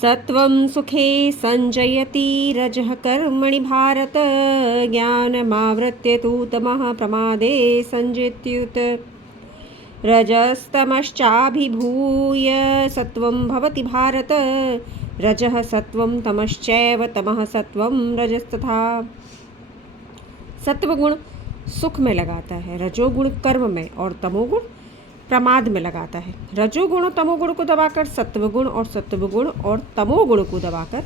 सत्वं सुखे संजयति रजः कर्मणि भारत ज्ञानमावृत्य तु तमः प्रमादे संजित्युत रजस्तमश्चाभिभूय सत्वं भवति भारत रजः सत्वं तमश्चैव तमः सत्वं रजस्तथा। सत्वगुण सुख में लगाता है, रजोगुण कर्म में और तमोगुण प्रमाद में लगाता है। रजोगुण और तमोगुण को दबाकर सत्वगुण और सत्वगुण और तमोगुण को दबाकर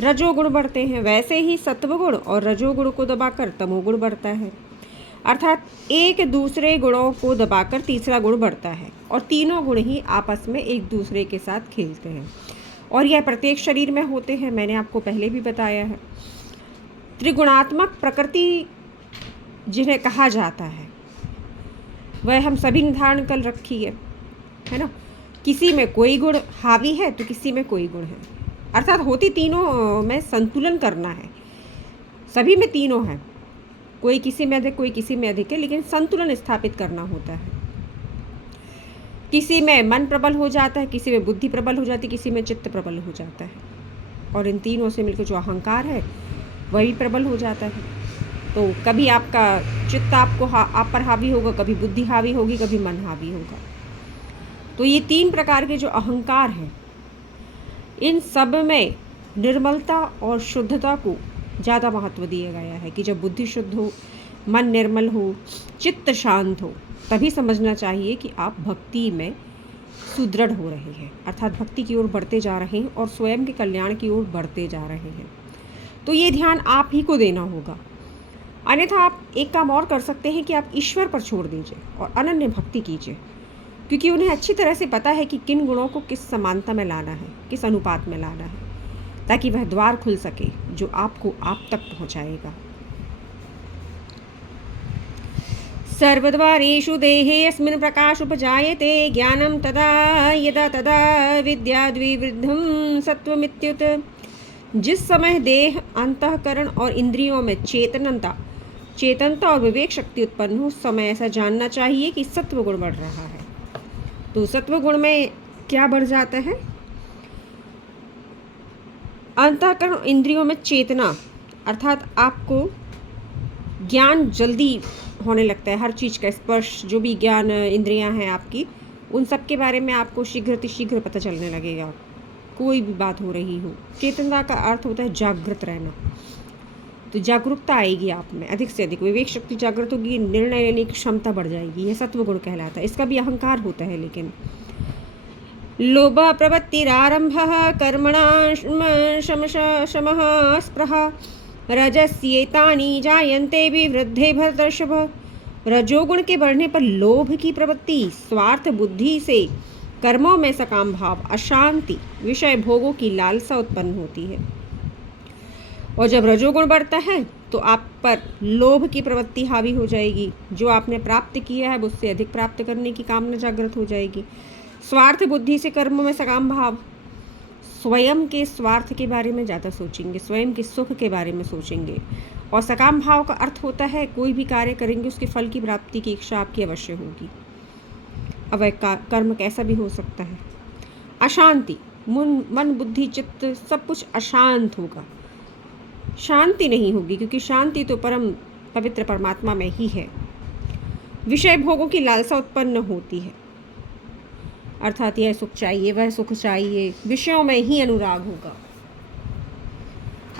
रजोगुण बढ़ते हैं। वैसे ही सत्वगुण और रजोगुण को दबाकर तमोगुण बढ़ता है। अर्थात एक दूसरे गुणों को दबाकर तीसरा गुण बढ़ता है और तीनों गुण ही आपस में एक दूसरे के साथ खेलते हैं और यह प्रत्येक शरीर में होते हैं। मैंने आपको पहले भी बताया है। त्रिगुणात्मक प्रकृति जिन्हें कहा जाता है वह हम सभी ने धारण कर रखी है ना। किसी में कोई गुण हावी है तो किसी में कोई गुण है, अर्थात होती तीनों में संतुलन करना है। सभी में तीनों है, कोई किसी में अधिक कोई किसी में अधिक है, लेकिन संतुलन स्थापित करना होता है। किसी में मन प्रबल हो जाता है, किसी में बुद्धि प्रबल हो जाती है, किसी में चित्त प्रबल हो जाता है और इन तीनों से मिलकर जो अहंकार है वही प्रबल हो जाता है। तो कभी आपका चित्त आप पर हावी होगा, कभी बुद्धि हावी होगी, कभी मन हावी होगा। तो ये तीन प्रकार के जो अहंकार हैं इन सब में निर्मलता और शुद्धता को ज़्यादा महत्व दिया गया है कि जब बुद्धि शुद्ध हो, मन निर्मल हो, चित्त शांत हो, तभी समझना चाहिए कि आप भक्ति में सुदृढ़ हो रहे हैं, अर्थात भक्ति की ओर बढ़ते जा रहे हैं और स्वयं के कल्याण की ओर बढ़ते जा रहे हैं। तो ये ध्यान आप ही को देना होगा। अन्यथा आप एक काम और कर सकते हैं कि आप ईश्वर पर छोड़ दीजिए और अनन्य भक्ति कीजिए, क्योंकि उन्हें अच्छी तरह से पता है कि किन गुणों को किस समानता में लाना है, किस अनुपात में लाना है, ताकि वह द्वार खुल सके जो आपको आप तक पहुंचाएगा। सर्वद्वारेषु देहेऽस्मिन् प्रकाश उपजायते ज्ञानं तदा यदा तदा विद्याद्विवृद्धं सत्वमित्युत। जिस समय देह, अंतःकरण और इंद्रियों में चेतनता और विवेक शक्ति उत्पन्न हो, उस समय ऐसा जानना चाहिए कि सत्व गुण बढ़ रहा है। तो सत्व गुण में क्या बढ़ जाता है? अंतःकरण, इंद्रियों में चेतना, अर्थात आपको ज्ञान जल्दी होने लगता है। हर चीज़ का स्पर्श, जो भी ज्ञान इंद्रियां हैं आपकी, उन सब के बारे में आपको शीघ्र पता चलने लगेगा। कोई भी बात हो रही हो, चेतना का अर्थ होता है जागृत रहना। तो जागरूकता आएगी आप में अधिक से अधिक, विवेक शक्ति जागृत होगी, निर्णय लेने की क्षमता बढ़ जाएगी। यह सत्व गुण कहलाता है। इसका भी अहंकार होता है। लेकिन लोभ प्रवृत्तिरारंभ कर्मणा शमः स्पृहा रजस्येतानि जायन्ते विवृद्धे भरतर्षभ। रजोगुण के बढ़ने पर लोभ की प्रवृत्ति, स्वार्थ बुद्धि से कर्मों में सकाम भाव, अशांति, विषय भोगों की लालसा उत्पन्न होती है। और जब रजोगुण बढ़ता है तो आप पर लोभ की प्रवृत्ति हावी हो जाएगी। जो आपने प्राप्त किया है उससे अधिक प्राप्त करने की कामना जागृत हो जाएगी। स्वार्थ बुद्धि से कर्मों में सकाम भाव, स्वयं के स्वार्थ के बारे में ज़्यादा सोचेंगे, स्वयं के सुख के बारे में सोचेंगे। और सकाम भाव का अर्थ होता है कोई भी कार्य करेंगे उसके फल की प्राप्ति की इच्छा आपकी अवश्य होगी। अब वह कर्म कैसा भी हो सकता है। अशांति, मन बुद्धि चित्त सब कुछ अशांत होगा, शांति नहीं होगी, क्योंकि शांति तो परम पवित्र परमात्मा में ही है। विषय भोगों की लालसा उत्पन्न होती है, अर्थात यह सुख चाहिए, वह सुख चाहिए, विषयों में ही अनुराग होगा।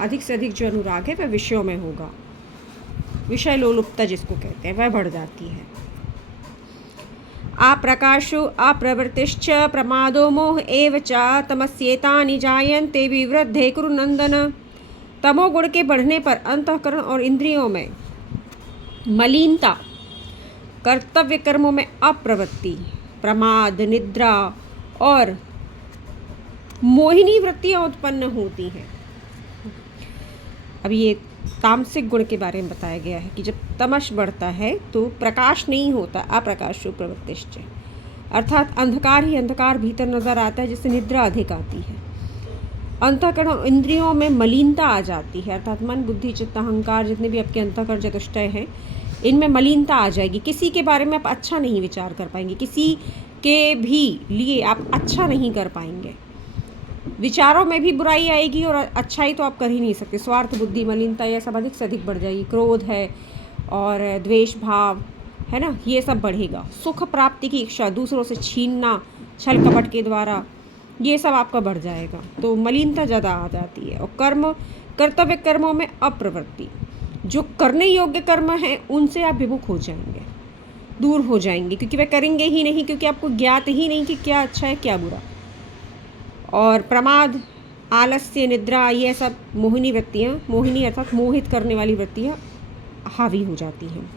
अधिक से अधिक जो अनुराग है वह विषयों में होगा। विषय लोलुपता जिसको कहते हैं वह बढ़ जाती है। अप्रकाशो अप्रवृत्तिश्च प्रमादो मोह एव च तमस्येतानि जायन्ते विवृद्धे कुरु नंदन। तमोगुण के बढ़ने पर अंतःकरण और इंद्रियों में मलिनता, कर्तव्य कर्मों में अप्रवृत्ति, प्रमाद, निद्रा और मोहिनी वृत्तियां उत्पन्न होती हैं। अब ये तामसिक गुण के बारे में बताया गया है कि जब तमस बढ़ता है तो प्रकाश नहीं होता, अप्रकाशो प्रवृत्तिश्च, अर्थात अंधकार ही अंधकार भीतर नजर आता है, जिससे निद्रा अधिक आती है। अंतःकरण इंद्रियों में मलिनता आ जाती है, अर्थात मन बुद्धि चित्त अहंकार जितने भी आपके अंतःकरण चतुष्टय हैं इनमें मलिनता आ जाएगी। किसी के बारे में आप अच्छा नहीं विचार कर पाएंगे, किसी के भी लिए आप अच्छा नहीं कर पाएंगे, विचारों में भी बुराई आएगी और अच्छाई तो आप कर ही नहीं सकते। स्वार्थ बुद्धि मलिनता यह सब अधिक से अधिक बढ़ जाएगी। क्रोध है और द्वेष भाव है ना, ये सब बढ़ेगा। सुख प्राप्ति की इच्छा, दूसरों से छीनना छल कपट के द्वारा, ये सब आपका बढ़ जाएगा। तो मलिनता ज़्यादा आ जाती है। और कर्तव्य कर्मों में अप्रवृत्ति, जो करने योग्य कर्म हैं उनसे आप विमुख हो जाएंगे, दूर हो जाएंगे, क्योंकि वे करेंगे ही नहीं, क्योंकि आपको ज्ञात ही नहीं कि क्या अच्छा है क्या बुरा। और प्रमाद, आलस्य, निद्रा, ये सब मोहिनी वृत्तियाँ, मोहिनी अर्थात मोहित करने वाली वृत्तियाँ हावी हो जाती हैं।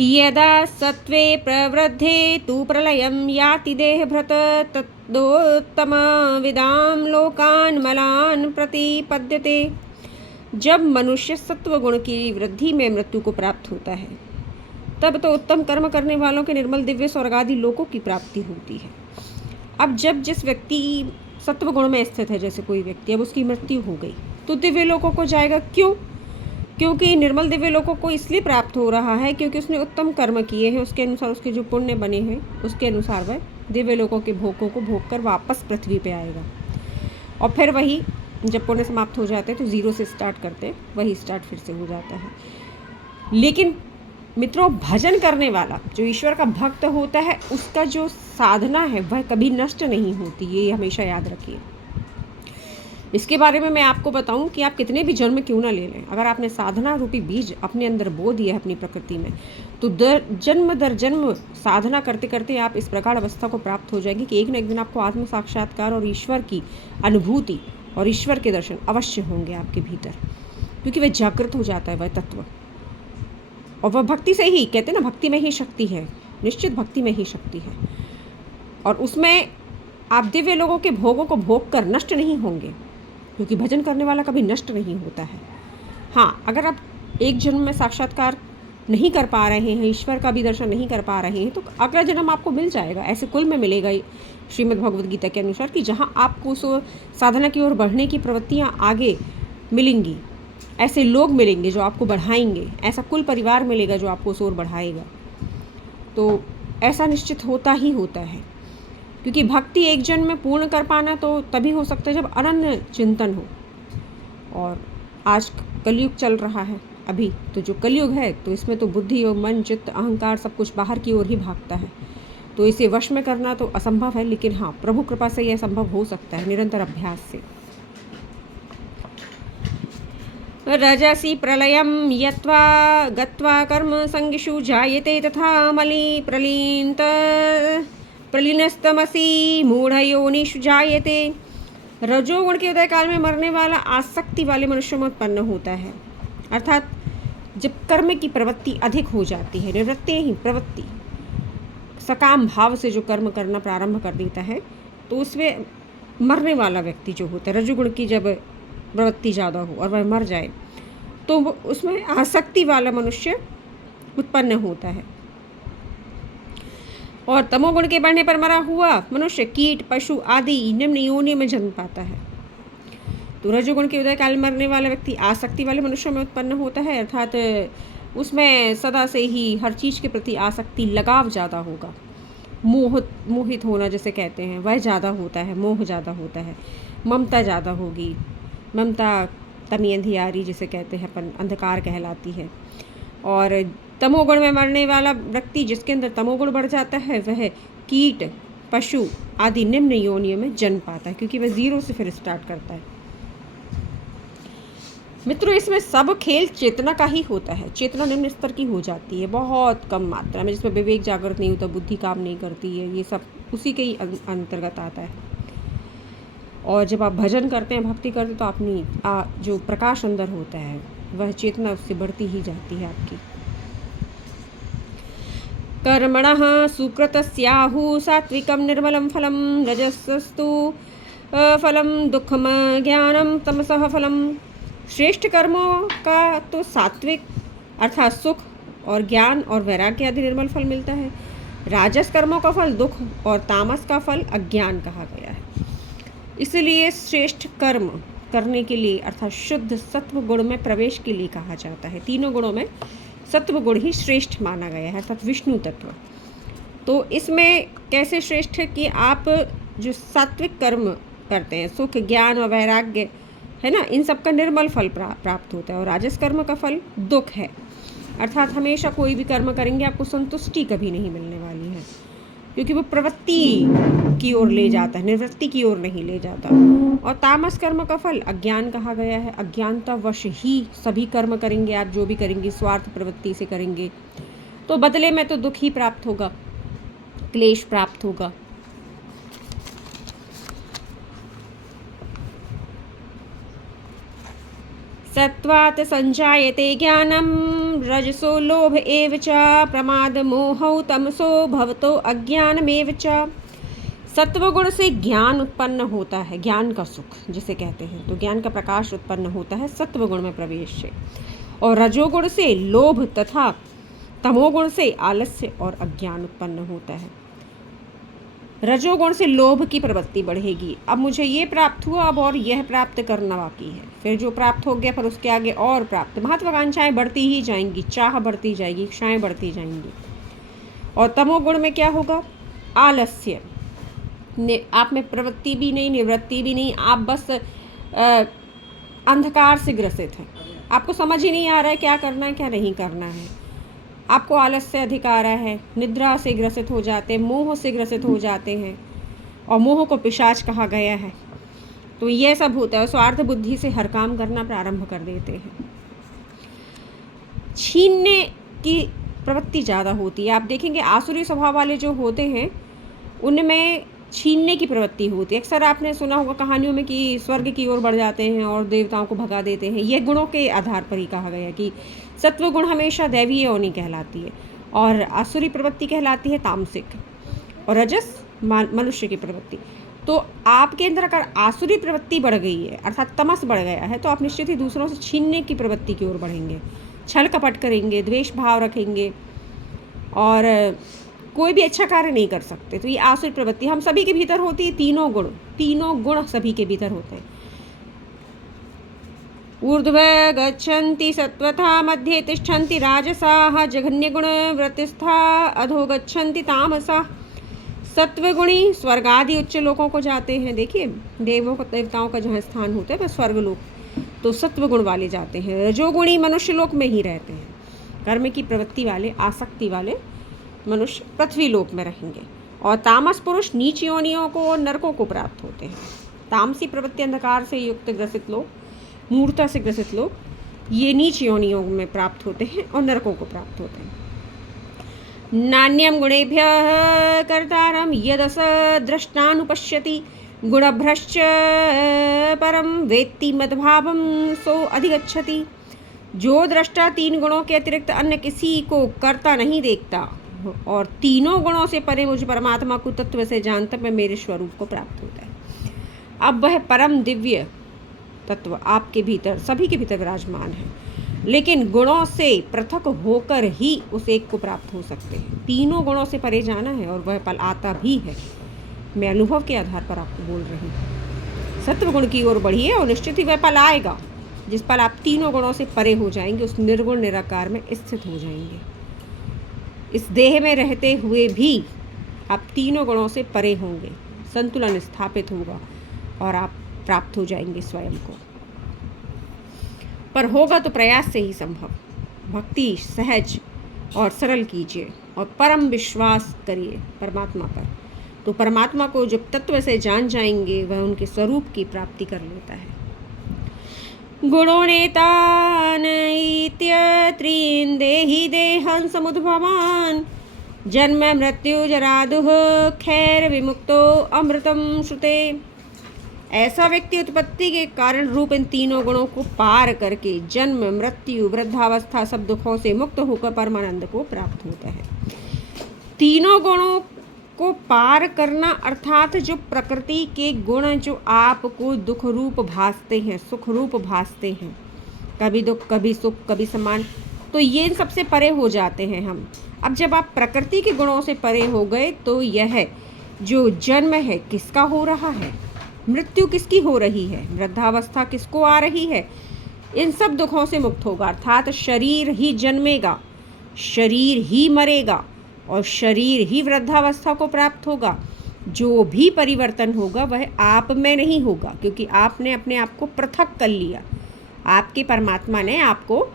यदा सत्वे प्रवृद्धे तु प्रलयं याति देहभृत तद्दोत्तम विदां लोकान् मलान् प्रतिपद्यते। जब मनुष्य सत्व गुण की वृद्धि में मृत्यु को प्राप्त होता है तब तो उत्तम कर्म करने वालों के निर्मल दिव्य स्वर्ग आदि लोकों की प्राप्ति होती है। अब जब जिस व्यक्ति सत्व गुण में स्थित है, जैसे कोई व्यक्ति, अब उसकी मृत्यु हो गई तो दिव्य लोकों को जाएगा। क्यों? क्योंकि निर्मल दिव्य लोकों को इसलिए प्राप्त हो रहा है क्योंकि उसने उत्तम कर्म किए हैं, उसके अनुसार उसके जो पुण्य बने हैं उसके अनुसार वह दिव्य लोकों के भोगों को भोग कर वापस पृथ्वी पे आएगा। और फिर वही जब पुण्य समाप्त हो जाते हैं तो ज़ीरो से स्टार्ट करते हैं, वही स्टार्ट फिर से हो जाता है। लेकिन मित्रों, भजन करने वाला जो ईश्वर का भक्त होता है उसका जो साधना है वह कभी नष्ट नहीं होती, ये हमेशा याद रखिए। इसके बारे में मैं आपको बताऊं कि आप कितने भी जन्म क्यों ना ले लें, अगर आपने साधना रूपी बीज अपने अंदर बो दिया है अपनी प्रकृति में, तो दर जन्म साधना करते करते आप इस प्रकार अवस्था को प्राप्त हो जाएंगे कि एक न एक दिन आपको आत्म साक्षात्कार और ईश्वर की अनुभूति और ईश्वर के दर्शन अवश्य होंगे आपके भीतर, क्योंकि वह जागृत हो जाता है वह तत्व। और वह भक्ति से ही, कहते हैं ना, भक्ति में ही शक्ति है, निश्चित भक्ति में ही शक्ति है। और उसमें आप दिव्य लोगों के भोगों को भोग कर नष्ट नहीं होंगे, क्योंकि भजन करने वाला कभी नष्ट नहीं होता है। हाँ, अगर आप एक जन्म में साक्षात्कार नहीं कर पा रहे हैं, ईश्वर का भी दर्शन नहीं कर पा रहे हैं, तो अगला जन्म आपको मिल जाएगा। ऐसे कुल में मिलेगा श्रीमद् भगवद गीता के अनुसार कि जहाँ आपको उस साधना की ओर बढ़ने की प्रवृत्तियाँ आगे मिलेंगी, ऐसे लोग मिलेंगे जो आपको बढ़ाएंगे, ऐसा कुल परिवार मिलेगा जो आपको उस ओर बढ़ाएगा। तो ऐसा निश्चित होता ही होता है, क्योंकि भक्ति एक जन्म में पूर्ण कर पाना तो तभी हो सकता है जब अनन्य चिंतन हो। और आज कलयुग चल रहा है अभी, तो जो कलयुग है तो इसमें तो बुद्धि और मन चित्त अहंकार सब कुछ बाहर की ओर ही भागता है, तो इसे वश में करना तो असंभव है। लेकिन हाँ, प्रभु कृपा से यह संभव हो सकता है निरंतर अभ्यास से। रजसी प्रलयं यत्वा गत्वा कर्म संगिषु जायते तथा मलि प्रलीनस्तमसी मूढ़योनिषु जायते। रजोगुण के उदय काल में मरने वाला आसक्ति वाले मनुष्यों में उत्पन्न होता है, अर्थात जब कर्म की प्रवृत्ति अधिक हो जाती है, निवृत्ति ही प्रवृत्ति, सकाम भाव से जो कर्म करना प्रारंभ कर देता है, तो उसमें मरने वाला व्यक्ति जो होता है, रजोगुण की जब प्रवृत्ति ज़्यादा हो और वह मर जाए तो उसमें आसक्ति वाला मनुष्य उत्पन्न होता है। और तमोगुण के बढ़ने पर मरा हुआ मनुष्य कीट पशु आदि निम्न योनियों में जन्म पाता है। तो रजोगुण के उदय काल मरने वाला व्यक्ति आसक्ति वाले मनुष्यों में उत्पन्न होता है, अर्थात उसमें सदा से ही हर चीज़ के प्रति आसक्ति, लगाव ज़्यादा होगा, मोहित होना जैसे कहते हैं वह ज़्यादा होता है, मोह ज़्यादा होता है, ममता ज़्यादा होगी, ममता तमी अंधियारी जिसे कहते हैं अपन, अंधकार कहलाती है। और तमोगुण में मरने वाला व्यक्ति जिसके अंदर तमोगुण बढ़ जाता है वह कीट पशु आदि निम्न योनियों में जन्म पाता है, क्योंकि वह ज़ीरो से फिर स्टार्ट करता है। मित्रों, इसमें सब खेल चेतना का ही होता है। चेतना निम्न स्तर की हो जाती है बहुत कम मात्रा में, जिसमें विवेक जागृत नहीं होता, बुद्धि काम नहीं करती है, ये सब उसी के ही अंतर्गत आता है। और जब आप भजन करते हैं, भक्ति करते हैं, तो अपनी जो प्रकाश अंदर होता है वह चेतना उससे बढ़ती ही जाती है आपकी। कर्मणः सुकृतस्याहु सात्विकं निर्मलं फलं, रजसस्तु फलं दुःखम ज्ञानम तमसः फलम। श्रेष्ठ कर्मों का तो सात्विक अर्थात सुख और ज्ञान और वैराग्य आदि निर्मल फल मिलता है। राजस कर्मों का फल दुख और तामस का फल अज्ञान कहा गया है। इसलिए श्रेष्ठ कर्म करने के लिए अर्थात शुद्ध सत्व गुण में प्रवेश के लिए कहा जाता है। तीनों गुणों में सत्व गुण ही श्रेष्ठ माना गया है अर्थात विष्णु तत्व। तो इसमें कैसे श्रेष्ठ है कि आप जो सात्विक कर्म करते हैं, सुख ज्ञान और वैराग्य है ना, इन सब का निर्मल फल प्राप्त होता है। और राजस कर्म का फल दुख है, अर्थात हमेशा कोई भी कर्म करेंगे आपको संतुष्टि कभी नहीं मिलने वाली है, क्योंकि वो प्रवृत्ति की ओर ले जाता है, निवृत्ति की ओर नहीं ले जाता। और तामस कर्म का फल अज्ञान कहा गया है। अज्ञानता वश ही सभी कर्म करेंगे आप, जो भी करेंगे स्वार्थ प्रवृत्ति से करेंगे, तो बदले में तो दुख ही प्राप्त होगा, क्लेश प्राप्त होगा। सत्वात् संजायते ज्ञानम रजसो लोभ एव च प्रमाद मोहौ तमसो भवतो अज्ञानमेव च। सत्व गुण से ज्ञान उत्पन्न होता है, ज्ञान का सुख जिसे कहते हैं, तो ज्ञान का प्रकाश उत्पन्न होता है सत्व गुण में प्रवेश से। और रजोगुण से लोभ तथा तमोगुण से आलस्य और अज्ञान उत्पन्न होता है। रजोगुण से लोभ की प्रवृत्ति बढ़ेगी, अब मुझे ये प्राप्त हुआ, अब और यह प्राप्त करना बाकी है, फिर जो प्राप्त हो गया फिर उसके आगे और प्राप्त, महत्वाकांक्षाएं बढ़ती ही जाएंगी, चाह बढ़ती जाएगी, इच्छाएं बढ़ती जाएंगी। और तमोगुण में क्या होगा? आलस्य, आप में प्रवृत्ति भी नहीं, निवृत्ति भी नहीं, आप बस अंधकार से ग्रसित हैं, आपको समझ ही नहीं आ रहा है क्या करना है क्या नहीं करना है, आपको आलस्य अधिक आ रहा है, निद्रा से ग्रसित हो जाते हैं, मोह से ग्रसित हो जाते हैं, और मोह को पिशाच कहा गया है। तो ये सब होता है, स्वार्थ बुद्धि से हर काम करना प्रारंभ कर देते हैं। छीनने की प्रवृत्ति ज़्यादा होती है, आप देखेंगे आसुरी स्वभाव वाले जो होते हैं उनमें छीनने की प्रवृत्ति होती है। अक्सर आपने सुना होगा कहानियों में कि स्वर्ग की ओर बढ़ जाते हैं और देवताओं को भगा देते हैं। ये गुणों के आधार पर ही कहा गया कि सत्व गुण हमेशा दैवीय योनि कहलाती है और आसुरी प्रवृत्ति कहलाती है तामसिक, और रजस मनुष्य की प्रवृत्ति। तो आपके अंदर अगर आसुरी प्रवृत्ति बढ़ गई है अर्थात तमस बढ़ गया है, तो आप निश्चित ही दूसरों से छीनने की प्रवृत्ति की ओर बढ़ेंगे, छल कपट करेंगे, द्वेष भाव रखेंगे और कोई भी अच्छा कार्य नहीं कर सकते। तो ये आसुरी प्रवृत्ति हम सभी के भीतर होती है, तीनों गुण सभी के भीतर होते हैं। ऊर्ध्वे गच्छन्ति सत्वथा, मध्ये तिष्ठन्ति राजसाः, जघन्यगुण वृत्तिस्था, अधो गच्छन्ति तामसा। सत्वगुणी स्वर्ग आदि उच्च लोकों को जाते हैं। देखिए देवताओं का जहाँ स्थान होता है वह स्वर्ग लोक, तो सत्वगुण वाले जाते हैं। रजोगुणी मनुष्य लोक में ही रहते हैं, कर्म की प्रवृत्ति वाले, आसक्ति वाले मनुष्य पृथ्वी लोक में रहेंगे। और तामस पुरुष नीच योनियों को और नरकों को प्राप्त होते हैं। तामसी प्रवृत्ति अंधकार से युक्त ग्रसित लोग, मूर्ता से ग्रसित लोग, ये नीच योनियों में प्राप्त होते हैं और नरकों को प्राप्त होते हैं। नान्यम गुणेभ्यः कर्तारं यदस दृष्टानुपश्यति, गुणभ्रश्च परम वेत्ति मद्भावं सो अधिगच्छति। जो दृष्टा तीन गुणों के अतिरिक्त अन्य किसी को कर्ता नहीं देखता और तीनों गुणों से परे मुझ परमात्मा को तत्व से जानता, मैं मेरे स्वरूप को प्राप्त होता है। अब वह परम दिव्य तत्व आपके भीतर, सभी के भीतर विराजमान है, लेकिन गुणों से पृथक होकर ही उस एक को प्राप्त हो सकते हैं। तीनों गुणों से परे जाना है और वह पल आता भी है। मैं अनुभव के आधार पर आपको बोल रही हूँ। सत्व गुण की ओर बढ़िए और निश्चित ही वह पल आएगा जिस पल आप तीनों गुणों से परे हो जाएंगे, उस निर्गुण निराकार में स्थित हो जाएंगे। इस देह में रहते हुए भी आप तीनों गुणों से परे होंगे, संतुलन स्थापित होगा और आप प्राप्त हो जाएंगे स्वयं को। पर होगा तो प्रयास से ही संभव। भक्ति सहज और सरल कीजिए और परम विश्वास करिए परमात्मा पर, तो परमात्मा को जब तत्व से जान जाएंगे वह उनके स्वरूप की प्राप्ति कर लेता है। गुणोनेतानैत्य देहि देहं समुद्भवान्, जन्म मृत्यु जरा दुः खैर विमुक्तो अमृतम श्रुते। ऐसा व्यक्ति उत्पत्ति के कारण रूप इन तीनों गुणों को पार करके जन्म मृत्यु वृद्धावस्था सब दुखों से मुक्त होकर परमानंद को प्राप्त होता है। तीनों गुणों को पार करना अर्थात जो प्रकृति के गुण जो आपको दुख रूप भासते हैं, सुख रूप भासते हैं, कभी दुख कभी सुख कभी समान, तो ये सबसे परे हो जाते हैं हम। अब जब आप प्रकृति के गुणों से परे हो गए तो यह जो जन्म है किसका हो रहा है? मृत्यु किसकी हो रही है, वृद्धावस्था किसको आ रही है, इन सब दुखों से मुक्त होगा। अर्थात शरीर ही जन्मेगा, शरीर ही मरेगा और शरीर ही वृद्धावस्था को प्राप्त होगा। जो भी परिवर्तन होगा वह आप में नहीं होगा, क्योंकि आपने अपने आप को पृथक कर लिया। आपके परमात्मा ने आपको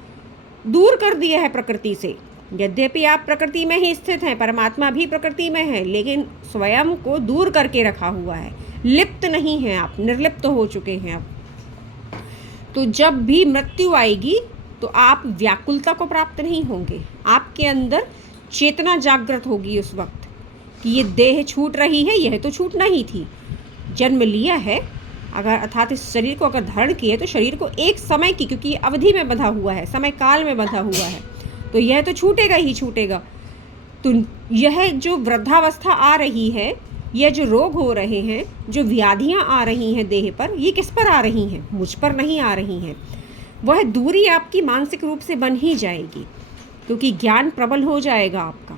दूर कर दिया है प्रकृति से। यद्यपि आप प्रकृति में ही स्थित हैं, परमात्मा भी प्रकृति में है, लेकिन स्वयं को दूर करके रखा हुआ है। लिप्त नहीं हैं आप, निर्लिप्त हो चुके हैं अब। तो जब भी मृत्यु आएगी तो आप व्याकुलता को प्राप्त नहीं होंगे। आपके अंदर चेतना जागृत होगी उस वक्त कि ये देह छूट रही है, यह तो छूटना ही थी। जन्म लिया है अगर, अर्थात इस शरीर को अगर धारण किया है तो शरीर को एक समय की, क्योंकि ये अवधि में बंधा हुआ है, समय काल में बंधा हुआ है, तो यह तो छूटेगा ही छूटेगा। तो यह जो वृद्धावस्था आ रही है, यह जो रोग हो रहे हैं, जो व्याधियां आ रही हैं देह पर, ये किस पर आ रही हैं, मुझ पर नहीं आ रही हैं। वह दूरी आपकी मानसिक रूप से बन ही जाएगी, क्योंकि ज्ञान प्रबल हो जाएगा आपका।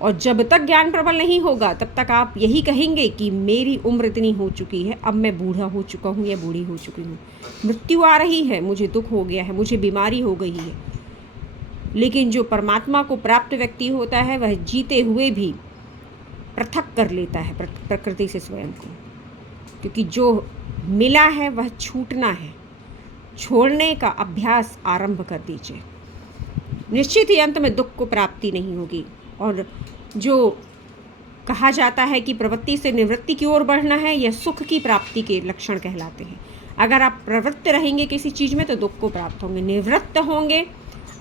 और जब तक ज्ञान प्रबल नहीं होगा तब तक आप यही कहेंगे कि मेरी उम्र इतनी हो चुकी है, अब मैं बूढ़ा हो चुका हूँ या बूढ़ी हो चुकी हूँ, मृत्यु आ रही है, मुझे दुख हो गया है, मुझे बीमारी हो गई है। लेकिन जो परमात्मा को प्राप्त व्यक्ति होता है वह जीते हुए भी पृथक कर लेता है प्रकृति से स्वयं को, क्योंकि जो मिला है वह छूटना है। छोड़ने का अभ्यास आरंभ कर दीजिए, निश्चित ही अंत में दुख को प्राप्ति नहीं होगी। और जो कहा जाता है कि प्रवृत्ति से निवृत्ति की ओर बढ़ना है, यह सुख की प्राप्ति के लक्षण कहलाते हैं। अगर आप प्रवृत्त रहेंगे किसी चीज़ में तो दुख को प्राप्त होंगे, निवृत्त होंगे,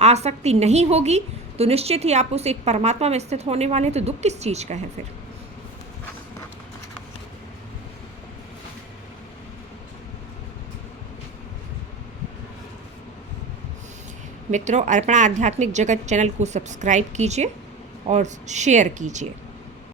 आसक्ति नहीं होगी, तो निश्चित ही आप उस एक परमात्मा में स्थित होने वाले, तो दुख किस चीज़ का है फिर। मित्रों, अर्पणा आध्यात्मिक जगत चैनल को सब्सक्राइब कीजिए और शेयर कीजिए।